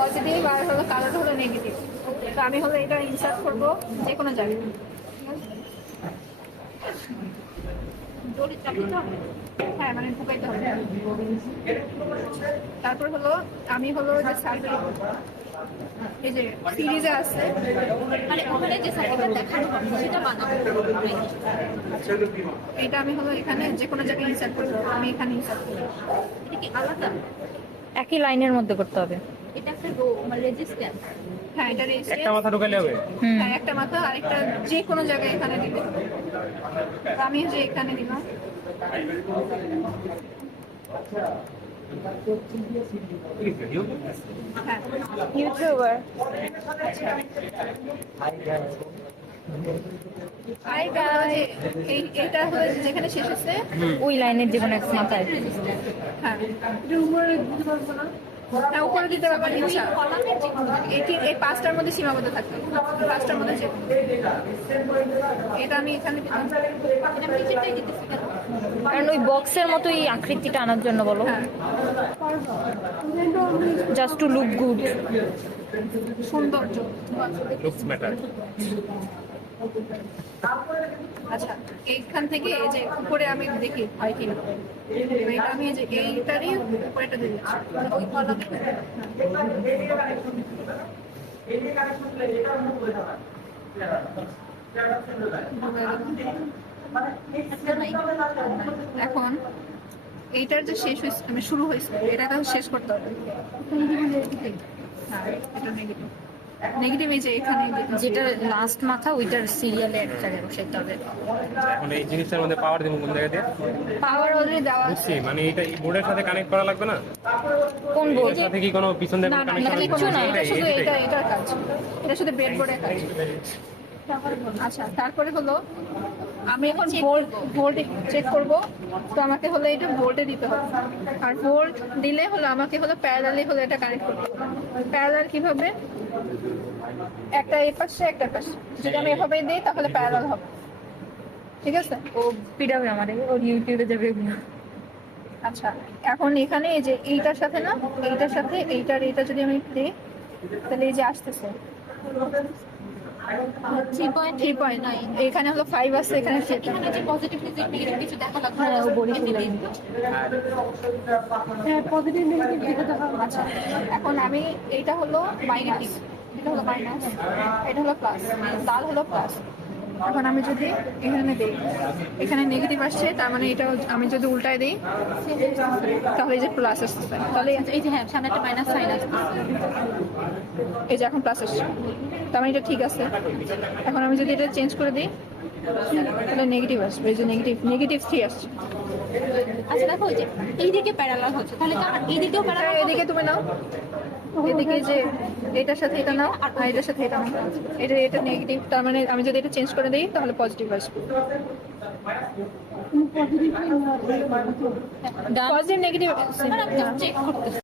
Positive আর হলো কালারটা হলো নেগেটিভ। তো আমি হলো এটা ইনসার্ট করবো যে কোনো জায়গায়। হ্যাঁ মানে ঢুকাইতে হবে। তারপর হলো আমি হলো যে সার্ভে এই যে সিরিজে আছে মানে ওখানে যে সাইডটা দেখানো হবে সেটা বানাবো। এটা আমি হলো এখানে যে কোনো জায়গায় ইনসার্ট করবো, আমি এখানে ইনসার্ট করবো। এটা কি আলাদা? একই লাইনের মধ্যে করতে হবে। এটা একটা রো মানে রেজিস্ট্যান্স। হ্যাঁ এটা রেজিস্ট্যান্স। একটা মাথা ঢুকাইলে হবে। হ্যাঁ একটা মাথা আরেকটা যে কোনো জায়গায় এখানে দিতে হবে। তো আমি যে এখানে দিলাম। হ্যাঁ ইউটিউবার। আরেকটা হলো যে এইটা হলো যেখানে শেষ হচ্ছে। ওই লাইনের যে কোনো এক মাথায়। হ্যাঁ হ্যাঁ উপরে দিতে পারবা ইচ্ছা। এই পাঁচটার মধ্যে সীমাবদ্ধ থাকবে, পাঁচটার মধ্যে যে এটা আমি এখানে দিলাম। এটা নিচেরটাই দিতেছি কেন? কারণ ওই বক্সের মতো এই আকৃতিটা আনার জন্য বলো, হ্যাঁ জাস্ট টু লুক গুড। সৌন্দর্য। Looks matter. আচ্ছা এইখান থেকে এই যে উপরে আমি দেখি হয় কিনা, এটা আমি এই যে এইটারই উপরেটা দিয়ে দিচ্ছি ওই কলামে। এখন এইটার যে শেষ হয়েছে মানে শুরু হয়েছে এটা তো শেষ করতে হবে। হ্যাঁ এটা নেগেটিভ, নেগেটিভ এই যে এখানে যেটা লাস্ট মাথা ওইটার সিরিয়ালে এক জায়গায় বসাইতে হবে। এখন এই জিনিসটার মধ্যে পাওয়ার দেবো কোন জায়গা দিয়ে? পাওয়ার অলরেডি দেওয়া আছে। বুঝছি, মানে এটা এই বোর্ডের সাথে কানেক্ট করা লাগবে না? কোন বোর্ড? বোর্ডের সাথে কি কোনো পিছন দিয়ে না না কানেকশন এখানে আছে? কিছু না, এটা শুধু এটাই। এটার কাজ, এটা শুধু ব্রেডবোর্ডের কাজ। আচ্ছা তারপরে হলো আমি এখন ভোল্ট চেক করব। তো আমাকে হলো এটা ভোল্টে দিতে হবে, আর ভোল্ট দিলে হলো আমাকে হলো প্যারালালি হলো এটা কানেক্ট করতে হবে। প্যারালাল কিভাবে? একটা এই পাশে একটা পাশে, যদি আমি এভাবে দিই তাহলে প্যারালাল হবে, ঠিক আছে? ও পিডাবে আমারে, ওর ইউটিউবে যাবে এগুলো। আচ্ছা এখন এখানে এই যে এইটার সাথে না এইটার সাথে এইটার এটা যদি আমি দিই তাহলে এই যে আসতেছে 3.9, এখানে হলো 5 আছে, এখানে 7। এখানে যে পজিটিভ নেগেটিভ কিছু দেখা লাগবে। হ্যাঁ ও বড়ি ফুলাই। পজিটিভ নেগেটিভ দিকে দেখা। আচ্ছা এখন আমি এইটা হলো মাইনাস, এটা হলো মাইনাস, এটা হলো প্লাস, লাল হলো প্লাস। এখন আমি যদি এখানে দিই এখানে নেগেটিভ আসছে, তার মানে এটা আমি যদি উল্টায় দিই তাহলে এই যে প্লাস আসছে, তাহলে এই যে হ্যাঁ সামনে একটা মাইনাস সাইন আছে। এই যে এখন প্লাস আসছে, তার মানে এটা ঠিক আছে। এখন আমি যদি এটা চেঞ্জ করে দিই তাহলে নেগেটিভ আসবে, এই যে নেগেটিভ 3 আসছে। আচ্ছা দেখো ওই যে এইদিকে প্যারালাল হচ্ছে, তাহলে তো আমার এইদিকেও প্যারালাল হবে। এদিকে তুমি নাও, এদিকে যে এটার সাথে এটা নাও আর এটার সাথে এটা নাও, এটা নেগেটিভ, তার মানে আমি যদি এটা চেঞ্জ করে দিই তাহলে পজিটিভ আসবে। পজিটিভ নেগেটিভ চেক করতেছি।